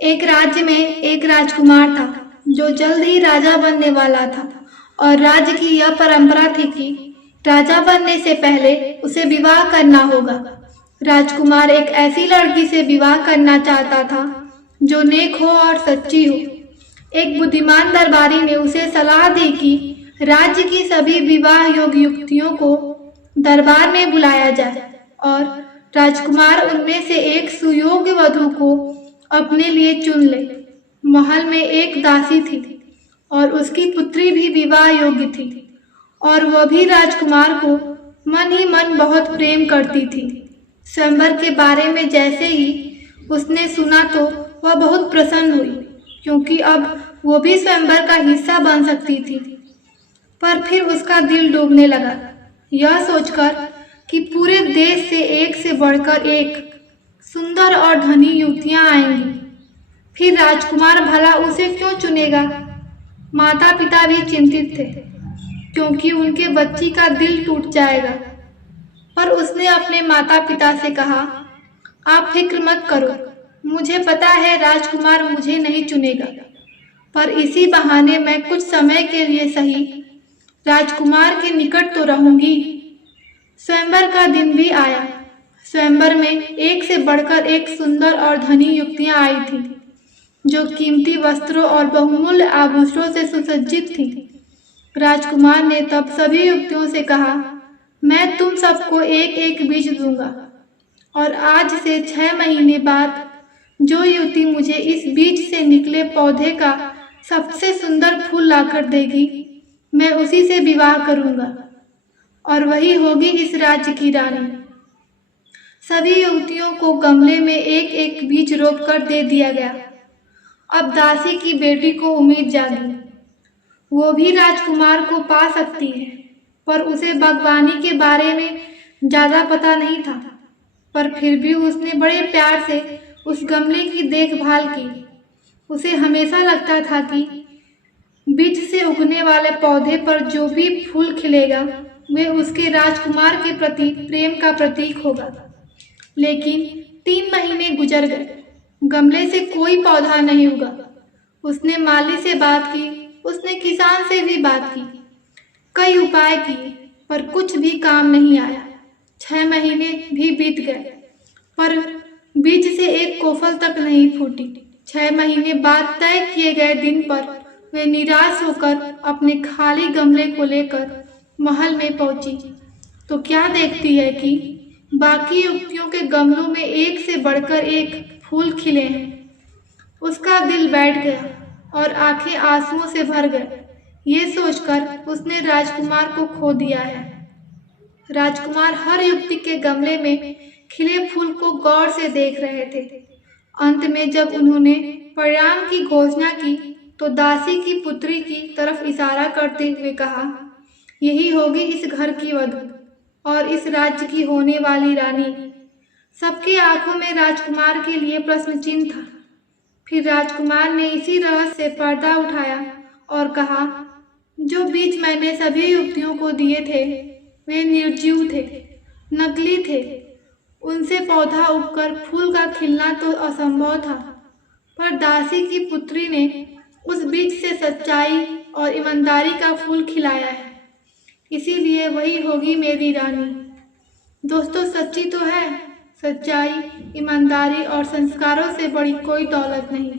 एक राज्य में एक राजकुमार था जो जल्द ही राजा बनने वाला था। और राज्य की यह परंपरा थी कि राजा बनने से पहले उसे विवाह करना होगा। राजकुमार एक ऐसी लड़की से विवाह करना चाहता था जो नेक हो और सच्ची हो। एक बुद्धिमान दरबारी ने उसे सलाह दी कि राज्य की सभी विवाह योग्य युवतियों को दरबार में बुलाया जाए और राजकुमार उनमें से एक सुयोग्य वधु को अपने लिए चुन ले। महल में एक दासी थी और उसकी पुत्री भी विवाह योग्य थी और वह भी राजकुमार को मन ही मन बहुत प्रेम करती थी। स्वयंवर के बारे में जैसे ही उसने सुना तो वह बहुत प्रसन्न हुई, क्योंकि अब वो भी स्वयंवर का हिस्सा बन सकती थी। पर फिर उसका दिल डूबने लगा, यह सोचकर कि पूरे देश से एक से बढ़कर एक सुंदर और धनी युवतियां आएंगी। फिर राजकुमार भला उसे क्यों चुनेगा? माता पिता भी चिंतित थे, क्योंकि उनके बच्ची का दिल टूट जाएगा। पर उसने अपने माता पिता से कहा, आप फिक्र मत करो, मुझे पता है राजकुमार मुझे नहीं चुनेगा, पर इसी बहाने मैं कुछ समय के लिए सही राजकुमार के निकट तो रहूंगी। स्वयंवर का दिन भी आया। स्वयंवर में एक से बढ़कर एक सुंदर और धनी युवतियां आई थीं, जो कीमती वस्त्रों और बहुमूल्य आभूषणों से सुसज्जित थीं। राजकुमार ने तब सभी युवतियों से कहा, मैं तुम सबको एक एक बीज दूंगा और आज से 6 महीने बाद जो युवती मुझे इस बीज से निकले पौधे का सबसे सुंदर फूल लाकर देगी, मैं उसी से विवाह करूंगा और वही होगी इस राज्य की रानी। सभी युवतियों को गमले में एक एक बीज रोपकर दे दिया गया। अब दासी की बेटी को उम्मीद जागी, वो भी राजकुमार को पा सकती है, पर उसे बागवानी के बारे में ज्यादा पता नहीं था। पर फिर भी उसने बड़े प्यार से उस गमले की देखभाल की। उसे हमेशा लगता था कि बीज से उगने वाले पौधे पर जो भी फूल खिलेगा वे उसके राजकुमार के प्रति प्रेम का प्रतीक होगा। लेकिन 3 महीने गुजर गए, गमले से कोई पौधा नहीं उगा। उसने माली से बात की, उसने किसान से भी बात की, कई उपाय किए, पर कुछ भी काम नहीं आया। 6 महीने भी बीत गए, पर बीज से एक कोफल तक नहीं फूटी। 6 महीने बाद तय किए गए दिन पर वे निराश होकर अपने खाली गमले को लेकर महल में पहुंची तो क्या देखती है कि बाकी युवतियों के गमलों में एक से बढ़कर एक फूल खिले हैं। उसका दिल बैठ गया और आंखें आंसुओं से भर गए। ये सोचकर उसने राजकुमार को खो दिया है। राजकुमार हर युवती के गमले में खिले फूल को गौर से देख रहे थे। अंत में जब उन्होंने परिणाम की घोषणा की तो दासी की पुत्री की तरफ इशारा करते हुए कहा, यही होगी इस घर की वधू और इस राज्य की होने वाली रानी। सबकी आंखों में राजकुमार के लिए प्रश्न चिन्ह था। फिर राजकुमार ने इसी रहस्य से पर्दा उठाया और कहा, जो बीज मैंने सभी युवतियों को दिए थे वे निर्जीव थे, नकली थे। उनसे पौधा उगकर फूल का खिलना तो असंभव था, पर दासी की पुत्री ने उस बीज से सच्चाई और ईमानदारी का फूल खिलाया है, इसीलिए वही होगी मेरी रानी। दोस्तों, सच्ची तो है, सच्चाई, ईमानदारी और संस्कारों से बड़ी कोई दौलत नहीं।